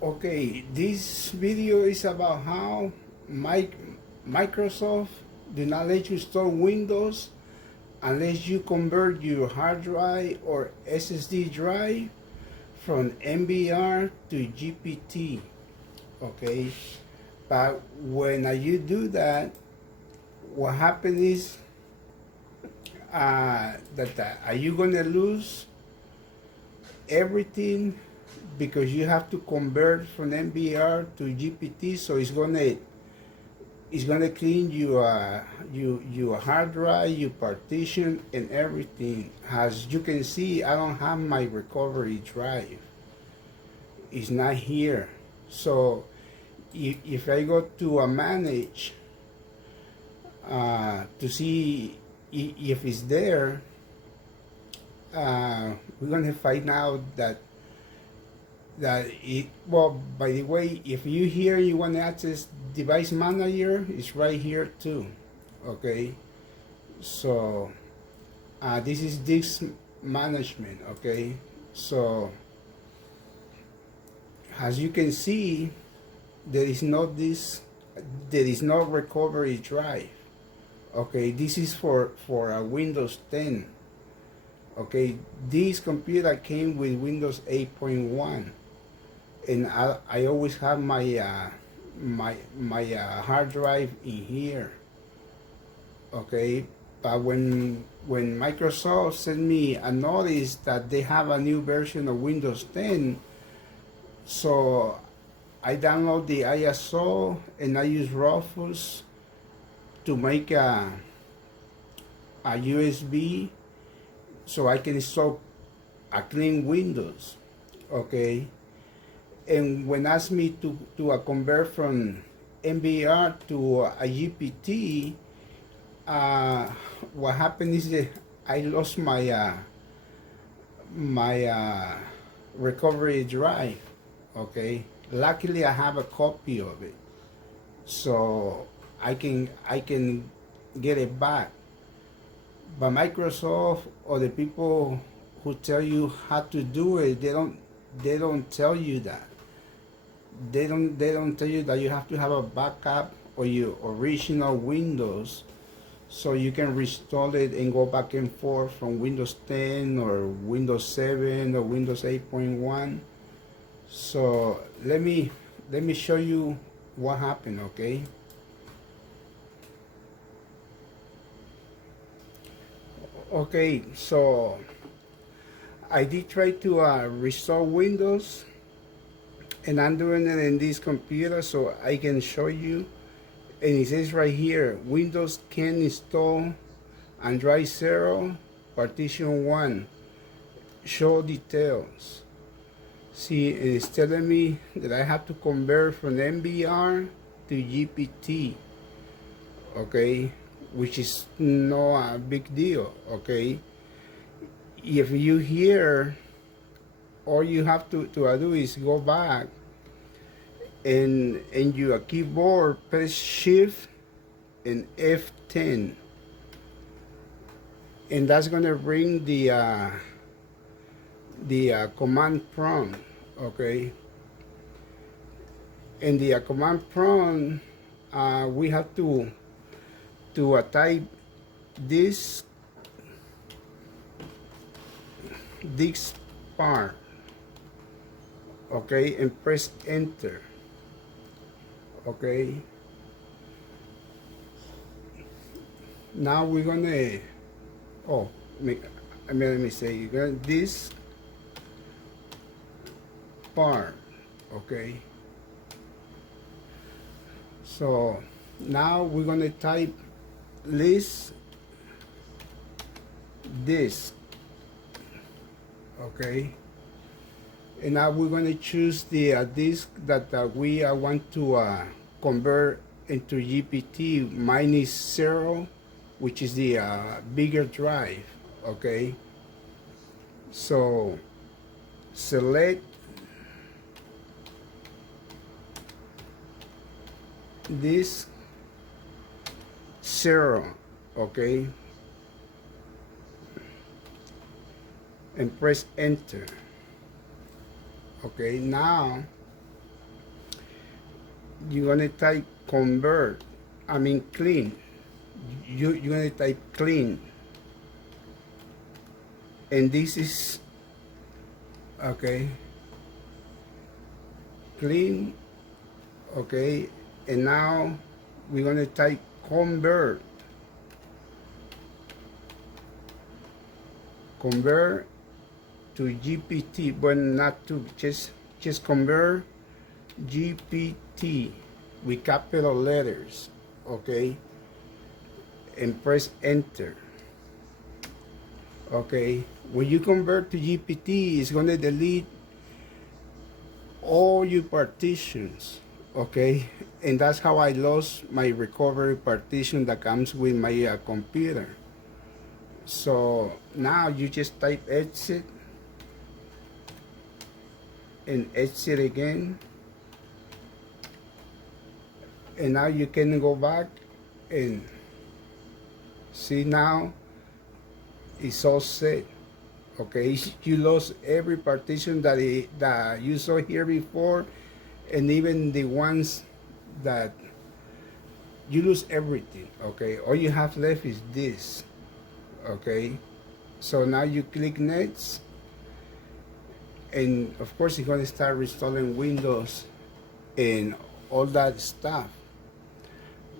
Okay, this video is about how Microsoft do not let you store Windows unless you convert your hard drive or SSD drive from MBR to GPT. Okay, but when you do that, what happens is that are you gonna lose everything because you have to convert from MBR to GPT, so it's gonna clean your hard drive, your partition, and everything. As you can see, I don't have my recovery drive. It's not here. So if I go to manage to see if it's there, we're gonna find out that it, well, by the way, if you here you want to access device manager, it's right here too. Okay, so this is disk management. Okay, so as you can see, there is no recovery drive. Okay, this is for a Windows 10. Okay, this computer came with Windows 8.1, and I always have my hard drive in here. Okay, but when Microsoft sent me a notice that they have a new version of Windows 10, so I download the ISO and I use Rufus to make a USB so I can install a clean Windows. Okay, and when asked me to convert from MBR to a GPT, what happened is that I lost my recovery drive. Okay, luckily I have a copy of it, so I can get it back. But Microsoft or the people who tell you how to do it, they don't tell you that. They don't tell you that you have to have a backup or your original Windows, so you can restore it and go back and forth from Windows 10 or Windows 7 or Windows 8.1. So let me show you what happened. Okay. Okay, so I did try to restore Windows, and I'm doing it in this computer so I can show you. And it says right here, Windows can install Android 0, partition 1, show details. See, it's telling me that I have to convert from MBR to GPT. Okay, which is no a big deal. Okay, if you hear, all you have to do is go back and your keyboard press shift and F10, and that's gonna bring the command prompt. Okay, and the command prompt, we have to type this part. Okay, and press enter. Okay, now we're gonna let me say this part. Okay, so now we're gonna type list disk. Okay, and now we're going to choose the disk that we want to convert into GPT. Mine is 0, which is the bigger drive. Okay, so select this 0. Okay, and press enter. Okay, now you're gonna type convert, I mean clean. You're gonna type clean. And this is, okay, clean, okay, and now we're gonna type convert. Convert to GPT, but not to, just convert GPT with capital letters, okay, and press enter. Okay, when you convert to GPT, it's gonna delete all your partitions, okay, and that's how I lost my recovery partition that comes with my computer. So now you just type exit and exit again, and now you can go back and see now it's all set. Okay, you lost every partition that you saw here before, and even the ones that you lose everything. Okay, all you have left is this. Okay, so now you click next, and of course it's going to start reinstalling Windows and all that stuff.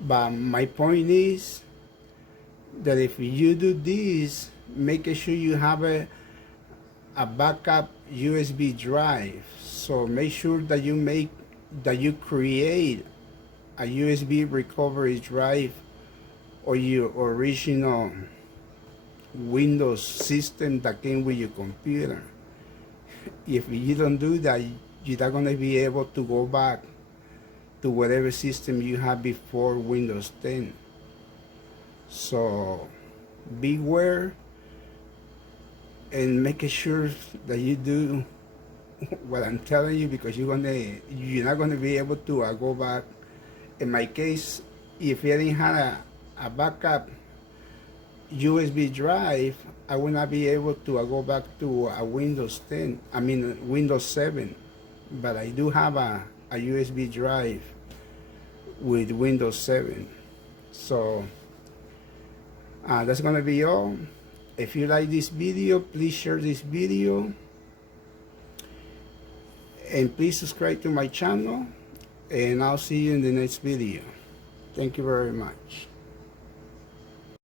But my point is that if you do this, make sure you have a backup USB drive. So make sure that you create a USB recovery drive or your original Windows system that came with your computer. If you don't do that, you're not going to be able to go back to whatever system you had before Windows 10. So beware and make sure that you do what I'm telling you, because you're not gonna be able to go back. In my case, if I didn't have a backup USB drive, I would not be able to go back to a Windows 10. I mean Windows 7. But I do have a USB drive with Windows 7. So that's gonna be all. If you like this video, please share this video, and please subscribe to my channel, and I'll see you in the next video. Thank you very much.